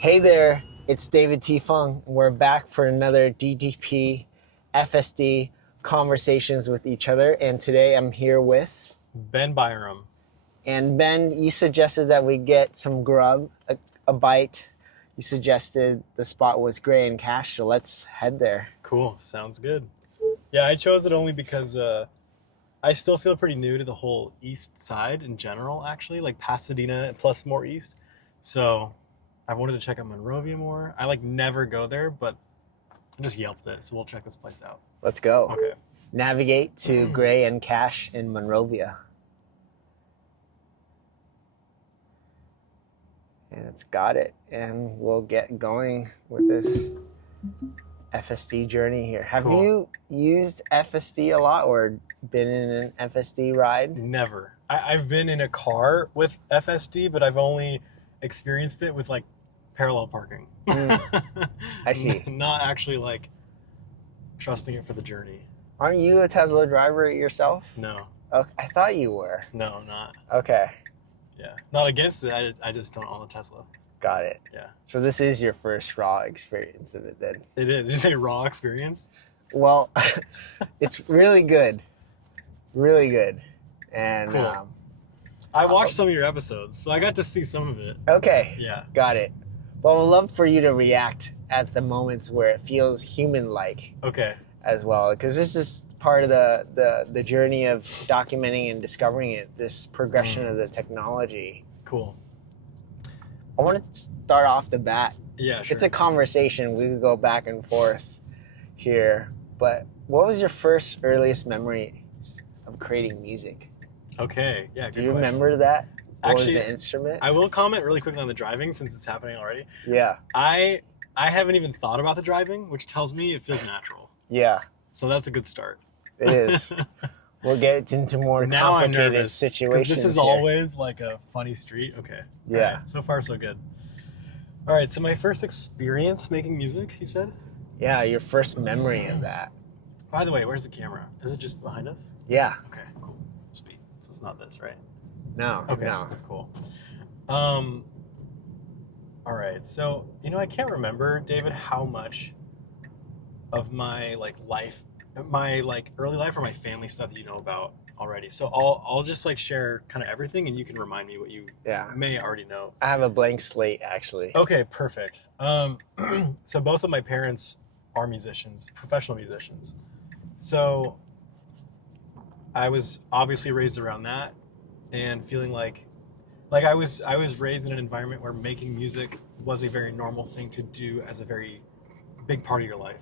Hey there, it's David T Phung. We're back for another DTP FSD conversations with each other, and today I'm here with Ben Byram. and Ben. You suggested that we get some grub, a bite. You suggested the spot was Gray and Cash, so let's head there. Cool. Sounds good. Yeah, I chose it only because I still feel pretty new to the whole east side in general, actually, like Pasadena plus more east. So I wanted to check out Monrovia more. I never go there, but I just Yelped it. So we'll check this place out. Let's go. Okay. Navigate to Gray and Cash in Monrovia. And it's got it. And we'll get going with this FSD journey here. Have Cool. you used FSD a lot or been in an FSD ride? Never. I've been in a car with FSD, but I've only experienced it with parallel parking. I see. Not actually trusting it for the journey. Aren't you a Tesla driver yourself? No. Oh, I thought you were. No, I'm not. Okay, Yeah. Not against it. I just don't own a Tesla. got it. Yeah. So this is your first raw experience of it then? It is. Did you say raw experience? Well, it's really good. Really good. And Cool. I watched some of your episodes, so I got to see some of it. okay, Yeah. got it. Well, we'd love for you to react at the moments where it feels human-like Okay. as well, because this is part of the journey of documenting and discovering it, this progression of the technology. Cool. I want to start off the bat. Yeah, sure. It's a conversation. We could go back and forth here, but what was your first earliest memory of creating music? Okay. Yeah, Do good you question. remember that? What was Actually, the instrument? I will comment really quickly on the driving since it's happening already. Yeah. I haven't even thought about the driving, which tells me it feels natural. Yeah, So that's a good start. it is. We'll get into more Now I'm complicated nervous because situations. this is here. always a funny street. Okay. Yeah. All right. So far, so good. All right. So my first experience making music, you said? Yeah, your first memory of that. By the way, where's the camera? Is it just behind us? Yeah. Okay, cool. Sweet. So it's not this, right? No. Okay. No. Cool. All right. So, I can't remember, David, how much of my life, my early life or my family stuff you know about already. So I'll just share kind of everything and you can remind me what you Yeah. may already know. I have a blank slate actually. Okay, perfect. So both of my parents are musicians, professional musicians. So I was obviously raised around that and feeling like I was raised in an environment where making music was a very normal thing to do as a very big part of your life.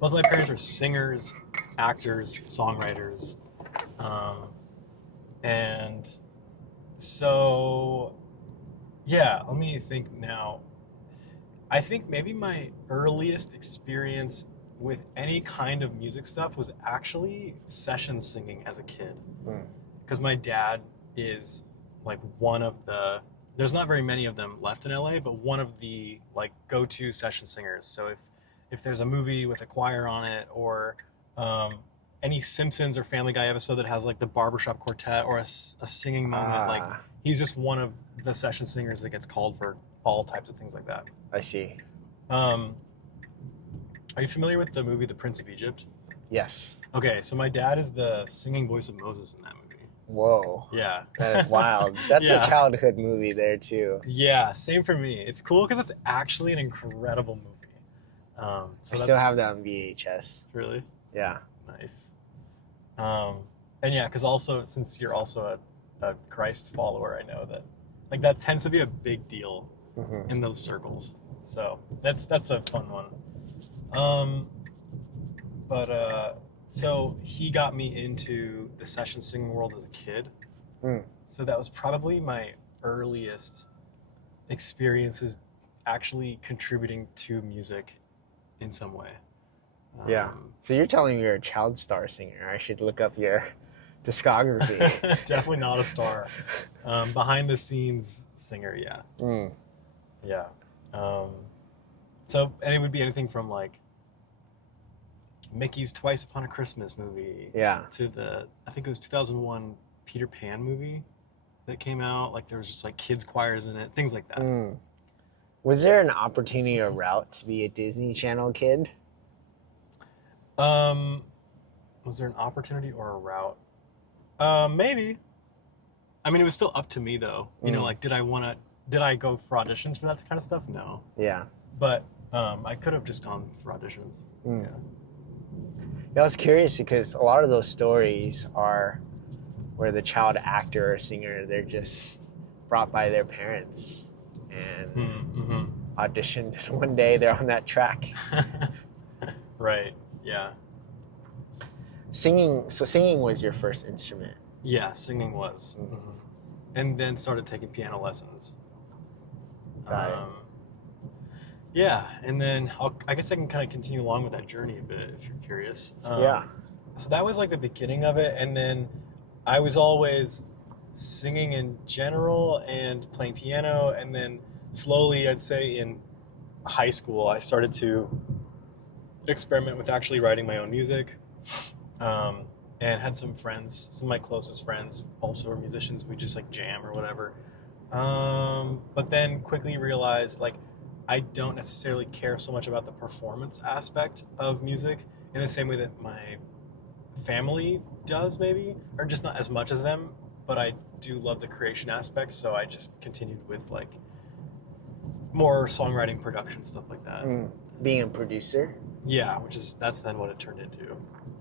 Both my parents are singers, actors, songwriters, and so yeah. Let me think now. I think maybe my earliest experience with any kind of music stuff was actually session singing as a kid. Because my dad is one of the, there's not very many of them left in LA, but one of the go-to session singers. So if there's a movie with a choir on it or any Simpsons or Family Guy episode that has the barbershop quartet or a singing moment, he's just one of the session singers that gets called for all types of things like that. I see. Are you familiar with the movie The Prince of Egypt? Yes. Okay, so my dad is the singing voice of Moses in that movie. Whoa. Yeah. That is wild. That's Yeah. a childhood movie there too. Yeah, same for me. It's cool because it's actually an incredible movie. I still have that on VHS. Really Yeah. nice. And yeah, because also since you're also a Christ follower, I know that that tends to be a big deal in those circles. So that's a fun one. So he got me into the session singing world as a kid. So that was probably my earliest experiences actually contributing to music in some way. Yeah. So you're telling me you're a child star singer. I should look up your discography. Definitely not a star. Behind the scenes singer, yeah. Yeah. So, and it would be anything from Mickey's Twice Upon a Christmas movie. Yeah. To I think it was 2001 Peter Pan movie. that came out. Like there was just like kids choirs in it, things like that. Was there an opportunity or route to be a Disney Channel kid? Was there an opportunity or a route? Maybe. I mean, it was still up to me though. You know, like did I go for auditions for that kind of stuff? No. Yeah. But I could have just gone for auditions. Yeah. I was curious because a lot of those stories are where the child actor or singer, they're just brought by their parents and auditioned, and one day they're on that track. Right. Yeah. Singing was your first instrument. Yeah, singing was. And then started taking piano lessons. Got it. Yeah, and then I guess I can kind of continue along with that journey a bit if you're curious. Yeah. So that was like the beginning of it, and then I was always singing in general and playing piano, and then slowly, I'd say in high school, I started to experiment with actually writing my own music, and had some friends, some of my closest friends also are musicians. We just like jam or whatever. But then quickly realized like I don't necessarily care so much about the performance aspect of music in the same way that my family does, maybe, or just not as much as them, but I do love the creation aspect, so I just continued with like more songwriting, production, stuff like that. Being a producer? Yeah, that's then what it turned into.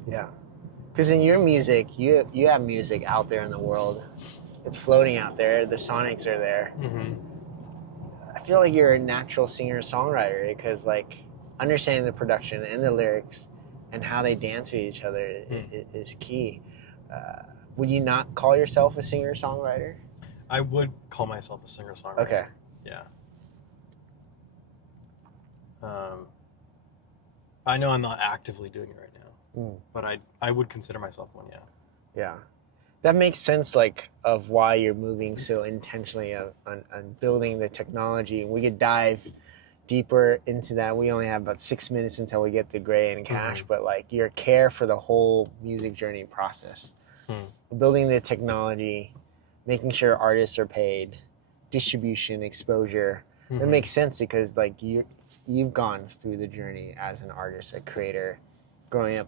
Yeah. Because in your music, you have music out there in the world. It's floating out there. The sonics are there. I feel like you're a natural singer-songwriter because like understanding the production and the lyrics and how they dance with each other is key. Would you not call yourself a singer-songwriter? I would call myself a singer-songwriter. Okay. Yeah. I know I'm not actively doing it right now, but I would consider myself one, yeah. Yeah. That makes sense, like, of why you're moving so intentionally on building the technology. We could dive deeper into that. We only have about 6 minutes until we get to Gray and Cash, but like your care for the whole music journey process. Building the technology, making sure artists are paid, distribution, exposure. It makes sense because like you've gone through the journey as an artist, a creator, growing up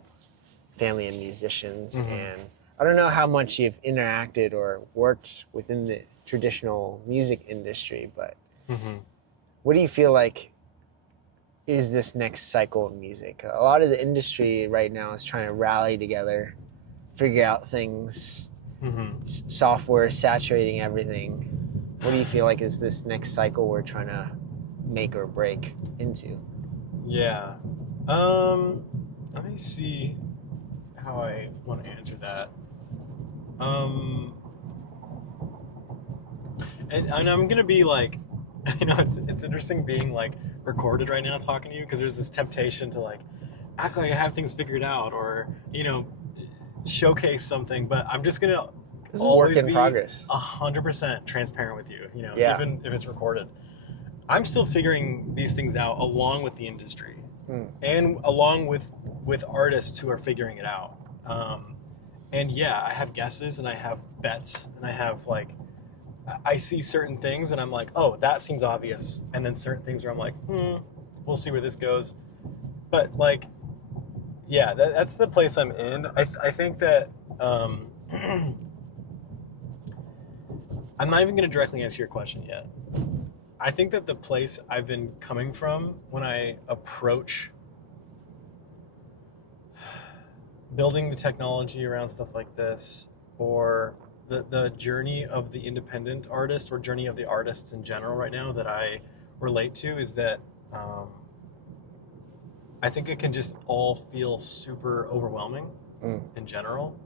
family of musicians, and I don't know how much you've interacted or worked within the traditional music industry, but what do you feel like is this next cycle of music? A lot of the industry right now is trying to rally together, figure out things, software saturating everything. What do you feel like is this next cycle we're trying to make or break into? Yeah. Let me see how I want to answer that. And I'm gonna be like, you know, it's interesting being like recorded right now talking to you because there's this temptation to like act like I have things figured out or, you know, showcase something, but I'm just gonna always work in progress. 100% transparent with you, you know, Yeah. even if it's recorded. I'm still figuring these things out along with the industry and along with artists who are figuring it out. And yeah, I have guesses and I have bets and I have like, I see certain things and I'm like, oh, that seems obvious. And then certain things where I'm like, we'll see where this goes. But like, yeah, that's the place I'm in. I think that, I'm not even going to directly answer your question yet. I think that the place I've been coming from when I approach building the technology around stuff like this, or the journey of the independent artist or journey of the artists in general right now that I relate to, is that I think it can just all feel super overwhelming in general,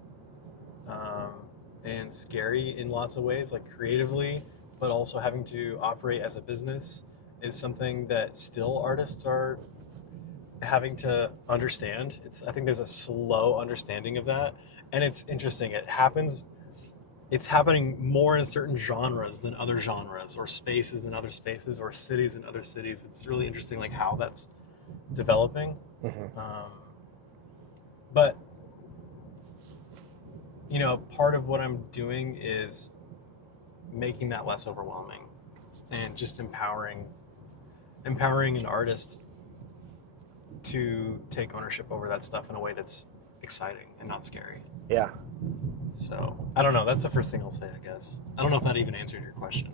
and scary in lots of ways, like creatively, but also having to operate as a business is something that still artists are having to understand. I think there's a slow understanding of that, and it's interesting. It's happening more in certain genres than other genres, or spaces than other spaces, or cities than other cities. It's really interesting, like how that's developing. But you know, part of what I'm doing is making that less overwhelming and just empowering an artist to take ownership over that stuff in a way that's exciting and not scary. Yeah. So I don't know. That's the first thing I'll say, I guess. I don't know if that even answered your question.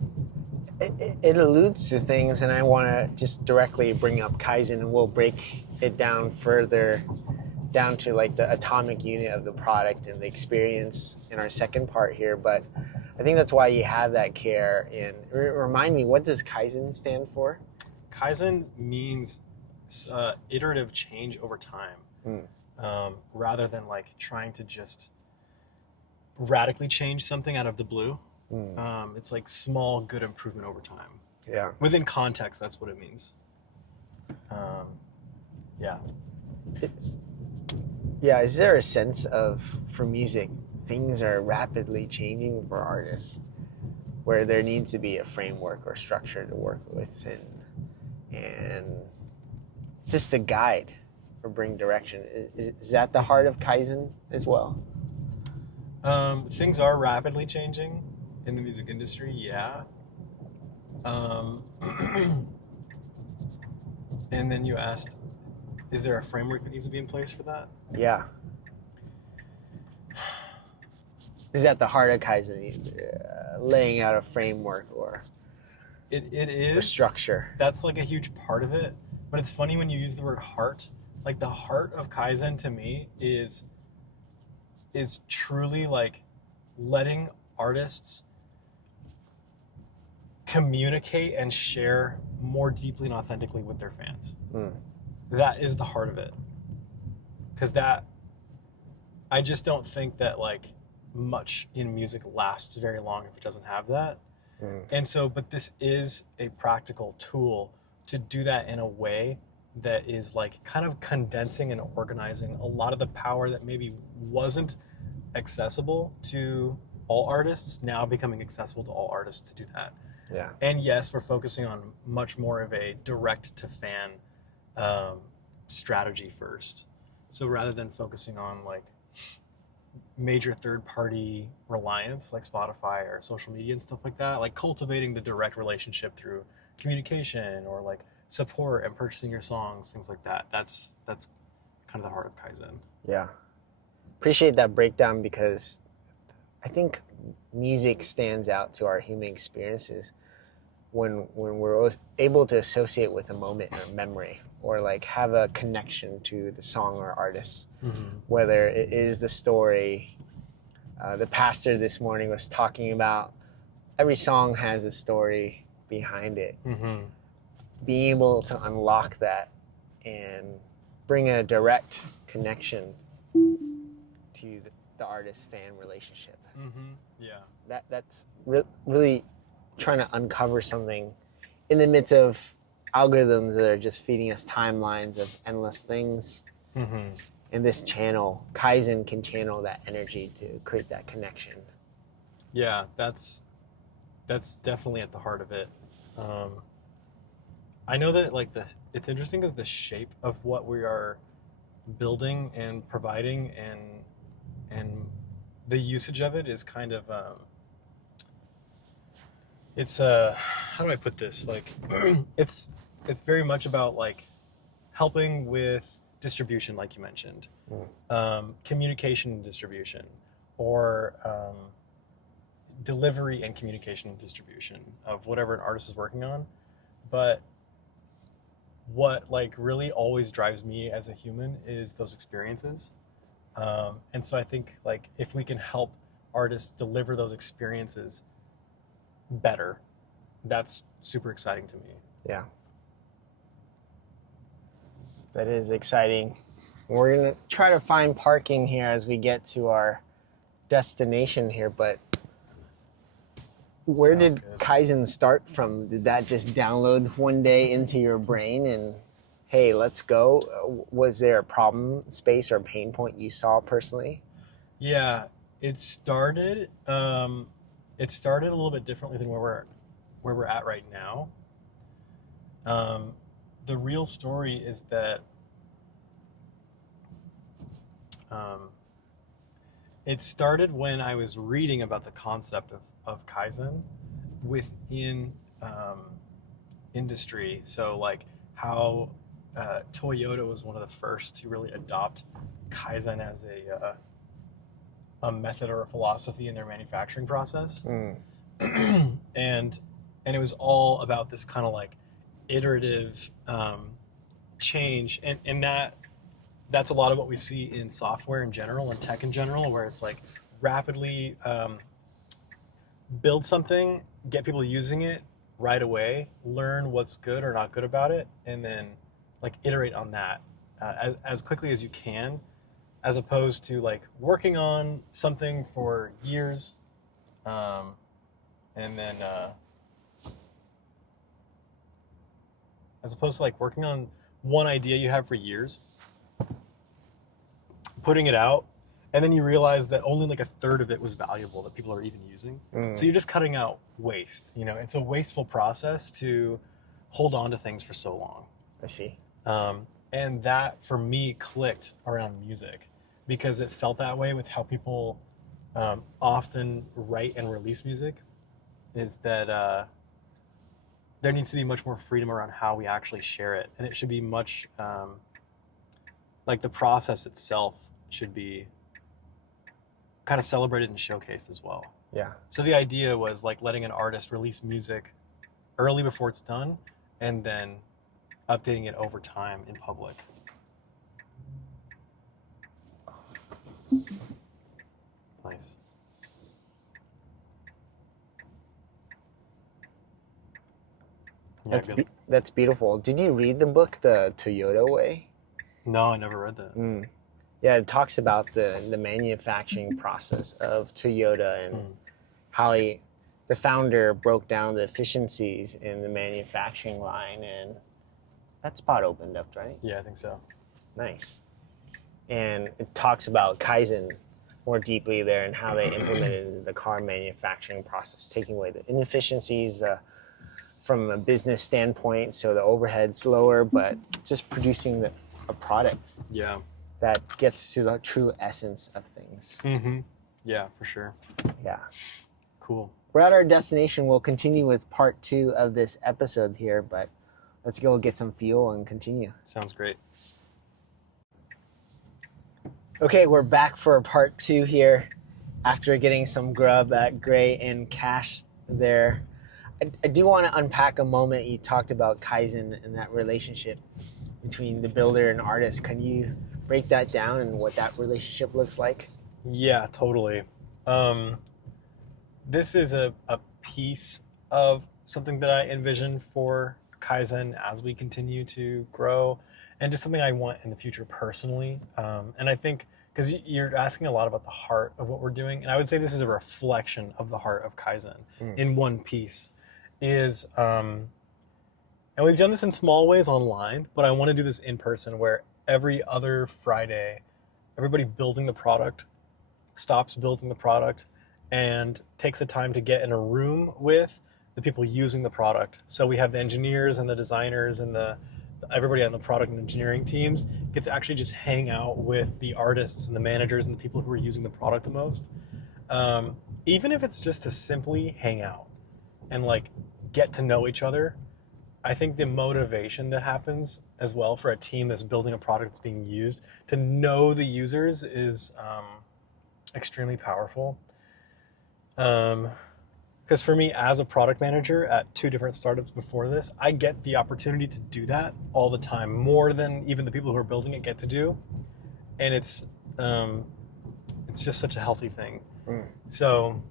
It alludes to things, and I want to just directly bring up Kaizen, and we'll break it down further down to like the atomic unit of the product and the experience in our second part here. But I think that's why you have that care. And remind me, what does Kaizen stand for? Kaizen means iterative change over time, rather than like trying to just radically change something out of the blue. It's like small, good improvement over time. Yeah. Within context, that's what it means. Yeah. Yeah. Is there a sense of, for music, things are rapidly changing for artists, where there needs to be a framework or structure to work with, and just a guide or bring direction? Is that the heart of Kaizen as well? Things are rapidly changing in the music industry, yeah. And then you asked, is there a framework that needs to be in place for that? Yeah. Is that the heart of Kaizen, laying out a framework or it is or structure? That's like a huge part of it. But it's funny when you use the word heart. Like the heart of Kaizen to me is truly like letting artists communicate and share more deeply and authentically with their fans. That is the heart of it. Because I just don't think that like much in music lasts very long if it doesn't have that. And so, but this is a practical tool to do that in a way that is like kind of condensing and organizing a lot of the power that maybe wasn't accessible to all artists, now becoming accessible to all artists to do that. Yeah. And yes, we're focusing on much more of a direct to fan strategy first. So rather than focusing on like major third-party reliance like Spotify or social media and stuff like that, like cultivating the direct relationship through communication or like support and purchasing your songs, things like that. That's kind of the heart of Kaizen. Yeah. Appreciate that breakdown, because I think music stands out to our human experiences when we're able to associate with a moment or memory, or like have a connection to the song or artist. Whether it is the story, the pastor this morning was talking about, every song has a story behind it. Being able to unlock that and bring a direct connection to the artist-fan relationship. Yeah. That's really trying to uncover something in the midst of algorithms that are just feeding us timelines of endless things. In this channel, Kaizen can channel that energy to create that connection. Yeah, that's definitely at the heart of it. I know that like it's interesting because the shape of what we are building and providing and the usage of it is kind of it's how do I put this, like it's very much about like helping with distribution, like you mentioned, communication and distribution, or delivery and communication and distribution of whatever an artist is working on. But what like really always drives me as a human is those experiences. And so I think like if we can help artists deliver those experiences better, that's super exciting to me. Yeah. That is exciting. We're going to try to find parking here as we get to our destination here, but where did Kaizen start from? Did that just download one day into your brain and, hey, let's go? Was there a problem space or pain point you saw personally? Yeah, it started a little bit differently than where we're at right now. The real story is that it started when I was reading about the concept of Kaizen, within industry. So like how Toyota was one of the first to really adopt Kaizen as a method or a philosophy in their manufacturing process. and it was all about this kind of like iterative change, and that's a lot of what we see in software in general and tech in general, where it's like rapidly build something, get people using it right away, learn what's good or not good about it, and then like iterate on that as quickly as you can, as opposed to like working on something for years, and then as opposed to like working on one idea you have for years, putting it out, and then you realize that only like a third of it was valuable that people are even using. So you're just cutting out waste. You know, it's a wasteful process to hold on to things for so long. I see. And that for me clicked around music, because it felt that way with how people often write and release music, is that there needs to be much more freedom around how we actually share it. And it should be much like the process itself should be kind of celebrated and showcased as well. Yeah. So the idea was like letting an artist release music early before it's done, and then updating it over time in public. Nice. Yeah, That's beautiful. Did you read the book, The Toyota Way? No, I never read that. Yeah, it talks about the manufacturing process of Toyota and how the founder broke down the efficiencies in the manufacturing line, and that spot opened up, right? Yeah, I think so. Nice. And it talks about Kaizen more deeply there and how they implemented the car manufacturing process, taking away the inefficiencies from a business standpoint, so the overhead's lower, but just producing a product. Yeah. That gets to the true essence of things. Yeah, for sure. Yeah. Cool. We're at our destination. We'll continue with part 2 of this episode here, but let's go get some fuel and continue. Sounds great. Okay, we're back for part 2 here after getting some grub at Gray and Cash there. I do want to unpack a moment you talked about Kaizen and that relationship between the builder and artist. Can you break that down and what that relationship looks like? Yeah, totally. This is a piece of something that I envision for Kaizen as we continue to grow, and just something I want in the future personally. And I think, because you're asking a lot about the heart of what we're doing, and I would say this is a reflection of the heart of Kaizen in one piece, is, and we've done this in small ways online, but I want to do this in person, where every other Friday, everybody building the product stops building the product and takes the time to get in a room with the people using the product. So we have the engineers and the designers and everybody on the product and engineering teams gets to actually just hang out with the artists and the managers and the people who are using the product the most. Even if it's just to simply hang out and like get to know each other, I think the motivation that happens as well for a team that's building a product that's being used to know the users is extremely powerful. Because for me, as a product manager at 2 different startups before this, I get the opportunity to do that all the time, more than even the people who are building it get to do. And it's just such a healthy thing. So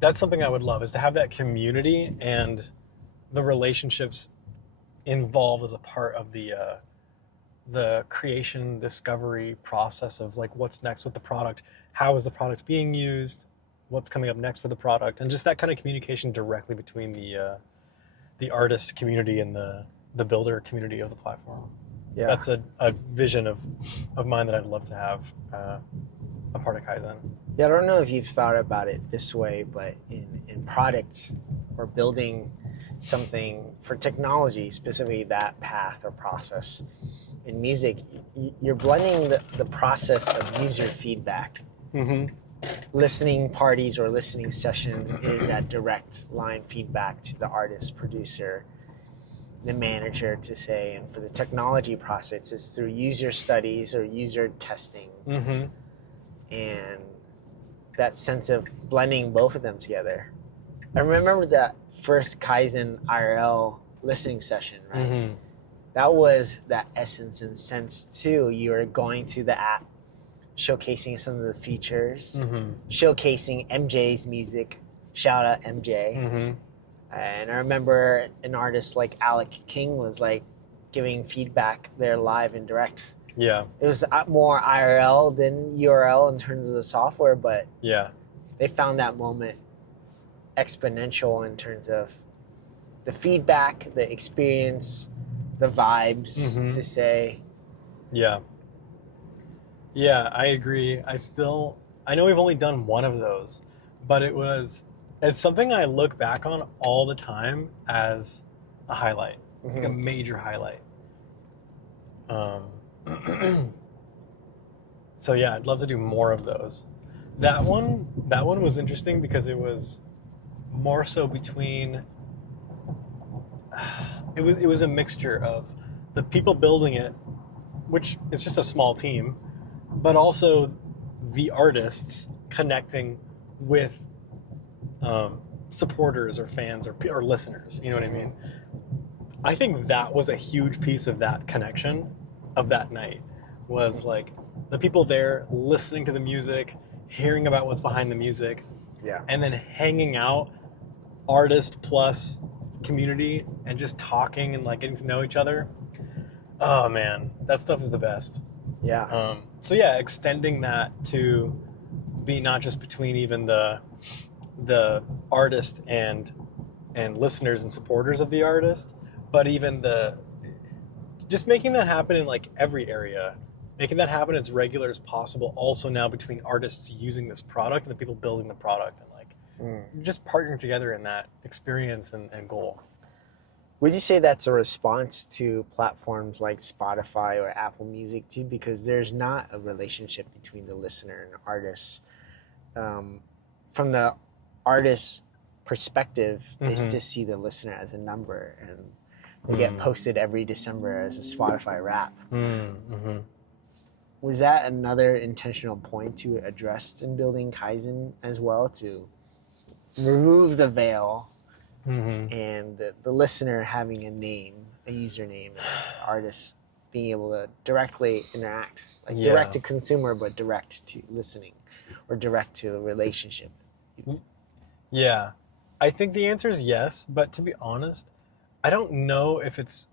that's something I would love, is to have that community and the relationships involved as a part of the creation, discovery process of like what's next with the product, how is the product being used, what's coming up next for the product, and just that kind of communication directly between the artist community and the builder community of the platform. Yeah. That's a vision of mine that I'd love to have a part of Kaizen. Yeah, I don't know if you've thought about it this way, but in product or building something for technology, specifically that path or process, in music, you're blending the process of user feedback listening parties or listening session is that direct line feedback to the artist, producer, the manager to say, and for the technology process, it's through user studies or user testing, and that sense of blending both of them together. I remember that first Kaizen IRL listening session, right? That was that essence and sense too. You were going through the app, showcasing some of the features, showcasing MJ's music. Shout out MJ. And I remember an artist like Alec King was like giving feedback there live and direct. Yeah. It was more IRL than URL in terms of the software, but yeah, they found that moment exponential in terms of the feedback, the experience, the vibes to say. Yeah. Yeah, I agree. I know we've only done one of those, but it's something I look back on all the time as a highlight, like a major highlight. So yeah, I'd love to do more of those. That one was interesting because it was more so between, it was a mixture of the people building it, which is just a small team, but also the artists connecting with supporters or fans or listeners. You know what I mean? I think that was a huge piece of that connection of that night, was like the people there listening to the music, hearing about what's behind the music, and then hanging out, artist plus community, and just talking and like getting to know each other. Oh man, that stuff is the best. Yeah. So yeah, extending that to be not just between even the artist and listeners and supporters of the artist, but even just making that happen in like every area, making that happen as regular as possible. Also now between artists using this product and the people building the product, and like just partnering together in that experience and goal. Would you say that's a response to platforms like Spotify or Apple Music too? Because there's not a relationship between the listener and artist. From the artist's perspective, they just see the listener as a number, and they get posted every December as a Spotify Wrap. Was that another intentional point to address in building Kaizen as well, to remove the veil and the listener having a name, a username, and artists being able to directly interact, like direct to consumer, but direct to listening or direct to the relationship? Yeah, I think the answer is yes, but to be honest, I don't know if it's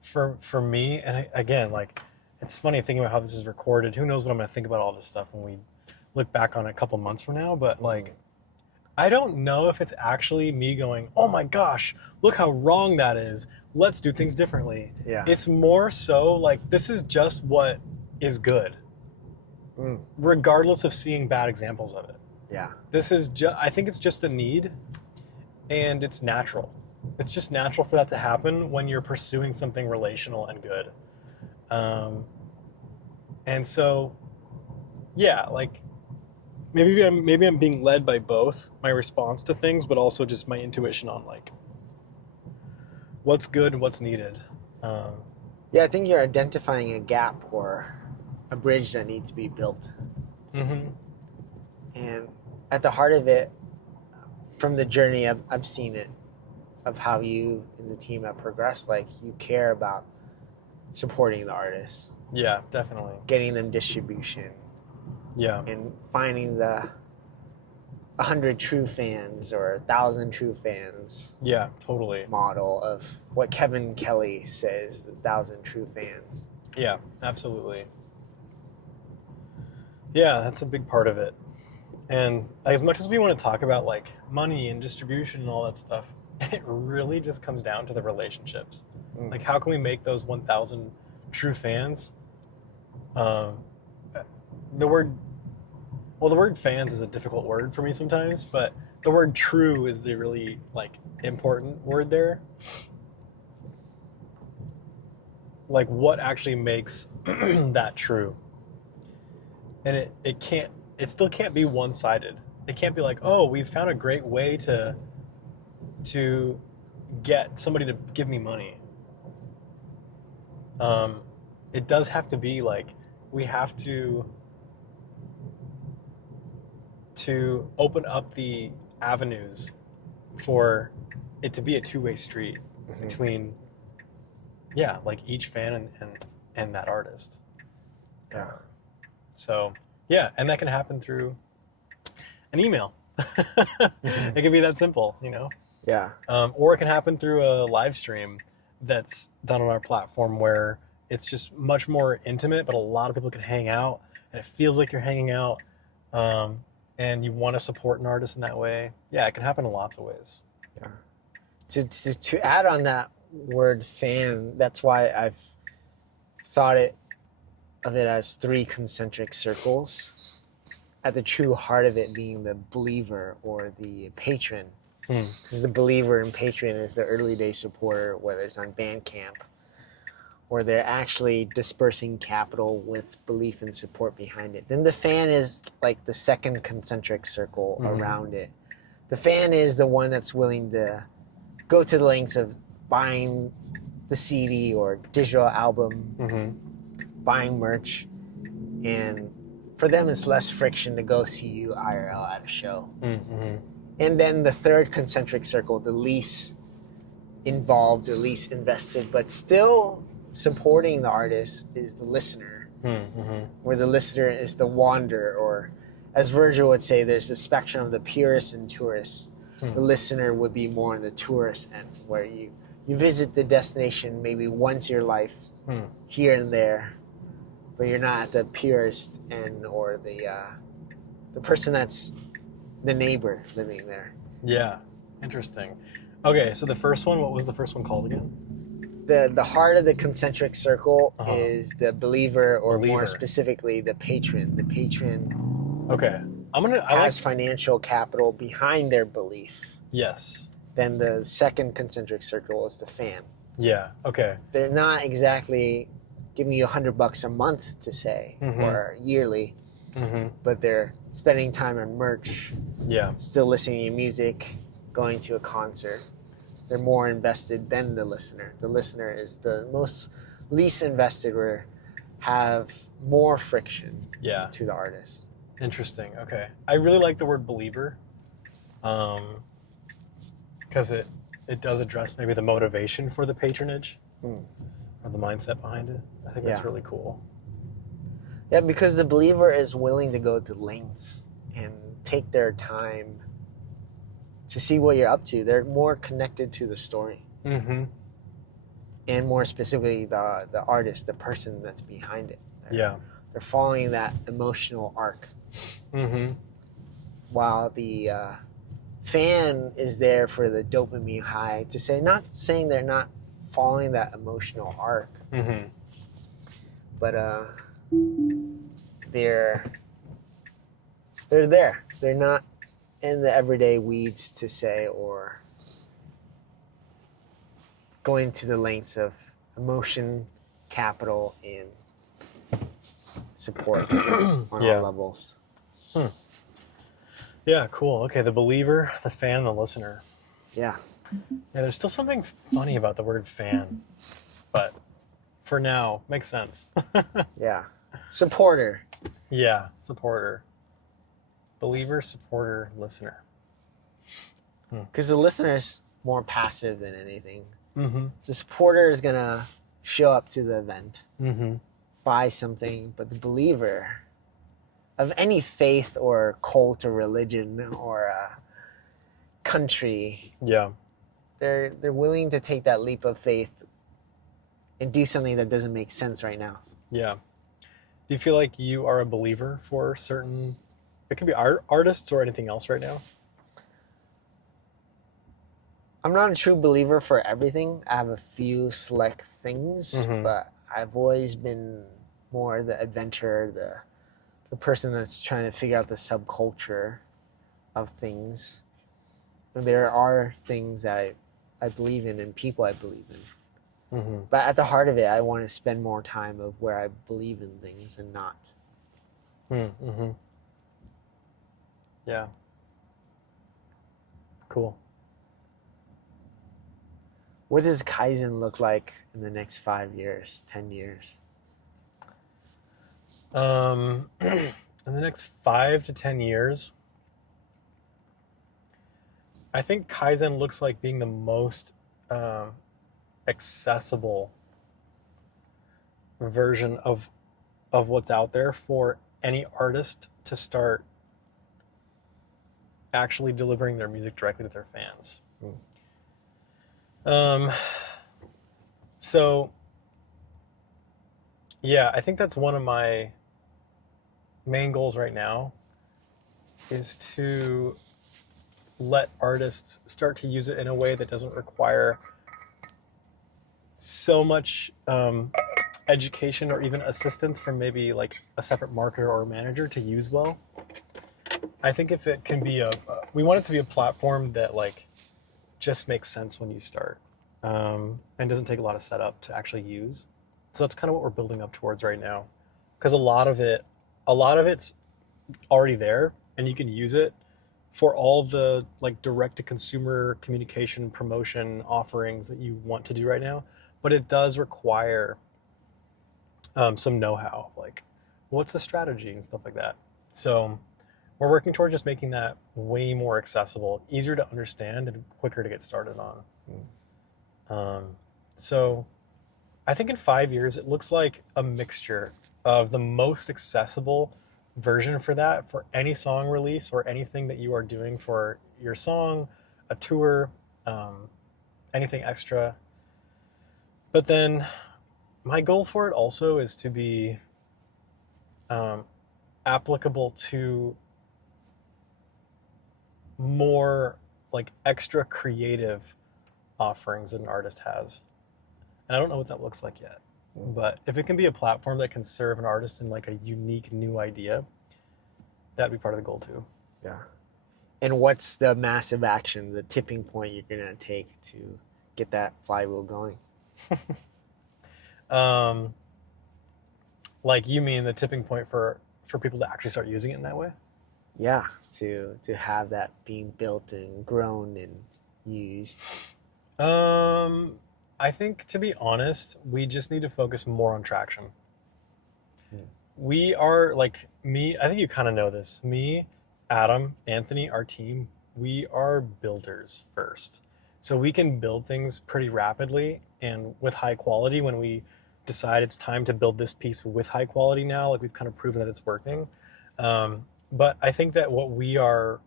for me. And again, like, it's funny thinking about how this is recorded. Who knows what I'm going to think about all this stuff when we look back on it a couple months from now, but like, I don't know if it's actually me going, oh my gosh, look how wrong that is. Let's do things differently. Yeah. It's more so like, this is just what is good, regardless of seeing bad examples of it. Yeah. This is I think it's just a need, and it's natural. It's just natural for that to happen when you're pursuing something relational and good. And so, yeah, like, maybe I'm being led by both my response to things, but also just my intuition on like what's good and what's needed. Yeah, I think you're identifying a gap or a bridge that needs to be built. And at the heart of it, from the journey I've seen it, of how you and the team have progressed, like, you care about supporting the artists. Yeah, definitely. Getting them distribution. Yeah. And finding the 100 true fans or 1,000 true fans. Yeah, totally. Model of what Kevin Kelly says, the 1,000 true fans. Yeah, absolutely. Yeah, that's a big part of it. And as much as we want to talk about like money and distribution and all that stuff, it really just comes down to the relationships. Like, how can we make those 1,000 true fans? The word fans is a difficult word for me sometimes, but the word true is the really like important word there. Like, what actually makes that true? And it it still can't be one-sided. It can't be like, oh, we found a great way to get somebody to give me money. It does have to be like, we have to open up the avenues for it to be a two-way street between, like each fan and that artist. Yeah. So, and that can happen through an email. It can be that simple, Yeah. Or it can happen through a live stream that's done on our platform where it's just much more intimate, but a lot of people can hang out, and it feels like you're hanging out, and you want to support an artist in that way. Yeah, it can happen in lots of ways. Yeah. To add on that word fan, that's why I've thought of it as 3 concentric circles, at the true heart of it being the believer or the patron. Because the believer and patron is the early day supporter, whether it's on Bandcamp, or they're actually dispersing capital with belief and support behind it. Then the fan is like the second concentric circle around it. The fan is the one that's willing to go to the lengths of buying the CD or digital album, buying merch, and for them it's less friction to go see you IRL at a show. And then the third concentric circle, the least involved or least invested, but still supporting the artist, is the listener. Where the listener is the wanderer, or as Virgil would say, there's a spectrum of the purist and tourist. The listener would be more on the tourist end, where you visit the destination maybe once in your life, here and there, but you're not at the purist end, or the person that's the neighbor living there. Yeah, interesting. Okay, so the first one, what was the first one called again? The heart of the concentric circle is the believer, or more specifically, the patron. The patron has financial capital behind their belief. Yes. Then the second concentric circle is the fan. Yeah, okay. They're not exactly giving you $100 a month to say, or yearly, but they're spending time on merch, still listening to your music, going to a concert. They're more invested than the listener. The listener is the least invested, or have more friction to the artist. Interesting. Okay. I really like the word believer, because it does address maybe the motivation for the patronage, or the mindset behind it. I think that's really cool. Yeah, because the believer is willing to go to lengths and take their time to see what you're up to. They're more connected to the story. And more specifically, the artist, the person that's behind it. They're following that emotional arc. While the fan is there for the dopamine high, to say, not saying they're not following that emotional arc, but they're there. They're not in the everyday weeds, to say, or going to the lengths of emotion, capital, and support on all levels. Yeah, cool. Okay, the believer, the fan, and the listener. Yeah, there's still something funny about the word fan, but for now, makes sense. Supporter. Yeah, supporter. Believer, supporter, listener. Because the listener's more passive than anything. The supporter is going to show up to the event, buy something, but the believer of any faith or cult or religion or country, they're willing to take that leap of faith and do something that doesn't make sense right now. Yeah. Do you feel like you are a believer for certain, it could be artists or anything else right now? I'm not a true believer for everything. I have a few select things, but I've always been more the adventurer, the person that's trying to figure out the subculture of things. And there are things that I believe in and people I believe in. But at the heart of it, I want to spend more time of where I believe in things and not. Yeah. Cool. What does Kaizen look like in the next 5 years, 10 years? In the next 5 to 10 years, I think Kaizen looks like being the most accessible version of what's out there for any artist to start actually delivering their music directly to their fans. So yeah, I think that's one of my main goals right now, is to let artists start to use it in a way that doesn't require so much education or even assistance from maybe like a separate marketer or manager to use well. I think if it can be we want it to be a platform that like just makes sense when you start, and doesn't take a lot of setup to actually use. So that's kind of what we're building up towards right now, because a lot of it's already there and you can use it for all the like direct to consumer communication, promotion offerings that you want to do right now. But it does require some know-how, like what's the strategy and stuff like that. So we're working toward just making that way more accessible, easier to understand, and quicker to get started on. So I think in 5 years, it looks like a mixture of the most accessible version for that, for any song release or anything that you are doing for your song, a tour, anything extra. But then my goal for it also is to be applicable to more like extra creative offerings that an artist has. And I don't know what that looks like yet, but if it can be a platform that can serve an artist in like a unique new idea, that'd be part of the goal too. Yeah. And what's the massive action, the tipping point you're going to take to get that flywheel going? Like you mean the tipping point for people to actually start using it in that way? Yeah, to have that being built and grown and used. I think, to be honest, we just need to focus more on traction. We are like me, I think you kind of know this. Me, Adam, Anthony, our team, we are builders first. So we can build things pretty rapidly and with high quality when we decide it's time to build this piece with high quality now. Like we've kind of proven that it's working. But I think that what we are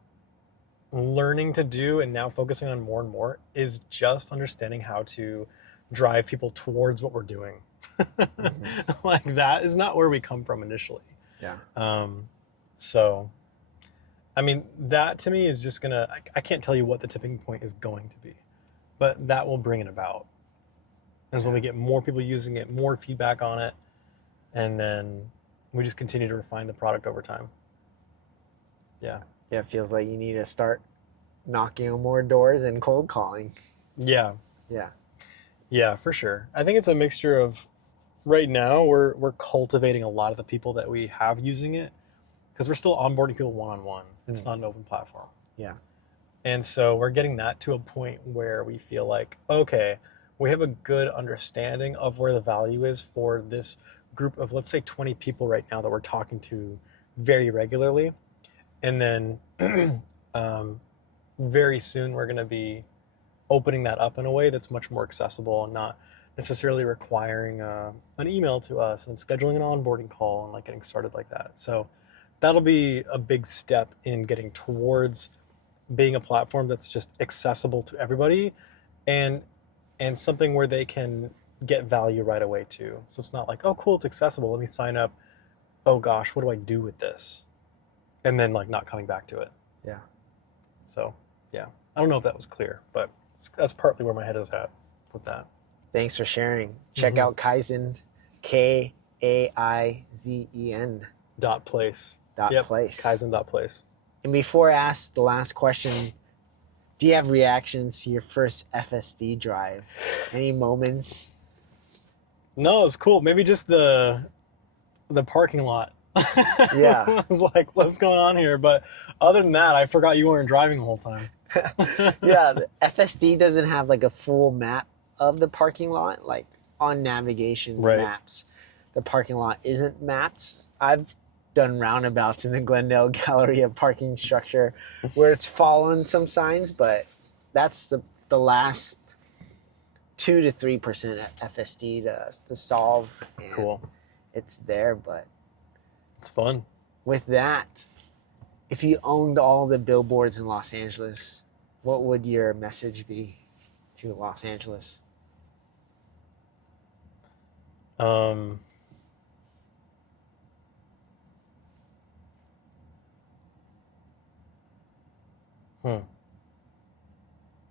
learning to do and now focusing on more and more is just understanding how to drive people towards what we're doing. Like that is not where we come from initially. Yeah. So, I mean, that to me is just gonna, I can't tell you what the tipping point is going to be, but that will bring it about. Is when we get more people using it, more feedback on it, and then we just continue to refine the product over time. Yeah. Yeah, it feels like you need to start knocking on more doors and cold calling. Yeah. Yeah. Yeah, for sure. I think it's a mixture of, right now we're cultivating a lot of the people that we have using it, because we're still onboarding people one-on-one. It's not an open platform. Yeah. And so we're getting that to a point where we feel like, okay, we have a good understanding of where the value is for this group of, let's say, 20 people right now that we're talking to very regularly. And then very soon we're going to be opening that up in a way that's much more accessible and not necessarily requiring an email to us and scheduling an onboarding call and like getting started like that. So that'll be a big step in getting towards being a platform that's just accessible to everybody, and something where they can get value right away too. So it's not like, oh cool, it's accessible, let me sign up. Oh gosh, what do I do with this? And then like not coming back to it. Yeah. So yeah, I don't know if that was clear, but that's partly where my head is at with that. Thanks for sharing. Check out Kaizen, Kaizen. .place. Place. Kaizen.place. And before I ask the last question, do you have reactions to your first FSD drive? Any moments? No, it's cool. Maybe just the parking lot Yeah. I was like, what's going on here? But other than that, I forgot you weren't driving the whole time. Yeah, the FSD doesn't have like a full map of the parking lot, like on navigation Right. maps. The parking lot isn't mapped. I've done roundabouts in the Glendale Galleria parking structure where it's following some signs, but that's the last 2 to 3% FSD to solve. And Cool. it's there, but It's fun. with that, if you owned all the billboards in Los Angeles, what would your message be to Los Angeles?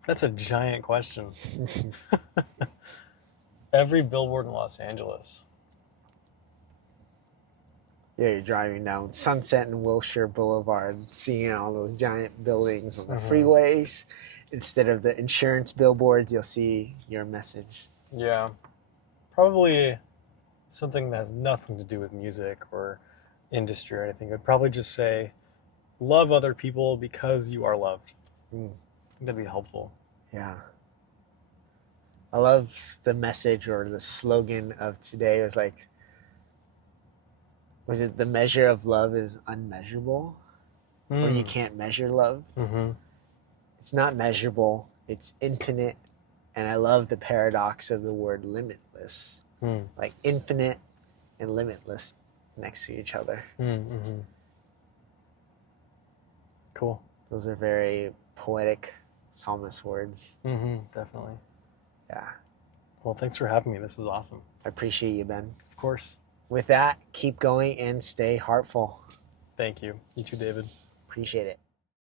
That's a giant question. Every billboard in Los Angeles. Yeah, you're driving down Sunset and Wilshire Boulevard, seeing all those giant buildings on the freeways. Instead of the insurance billboards, you'll see your message. Yeah. Probably something that has nothing to do with music or industry or anything. I'd probably just say, love other people because you are loved. I think that'd be helpful. Yeah. I love the message or the slogan of today. It was like, was it the measure of love is unmeasurable? Or you can't measure love? It's not measurable. It's infinite. And I love the paradox of the word limitless. Like infinite and limitless next to each other. Cool. Those are very poetic psalmist words. Definitely. Yeah. Well, thanks for having me. This was awesome. I appreciate you, Ben. Of course. With that, keep going and stay heartful. Thank you. You too, David. Appreciate it.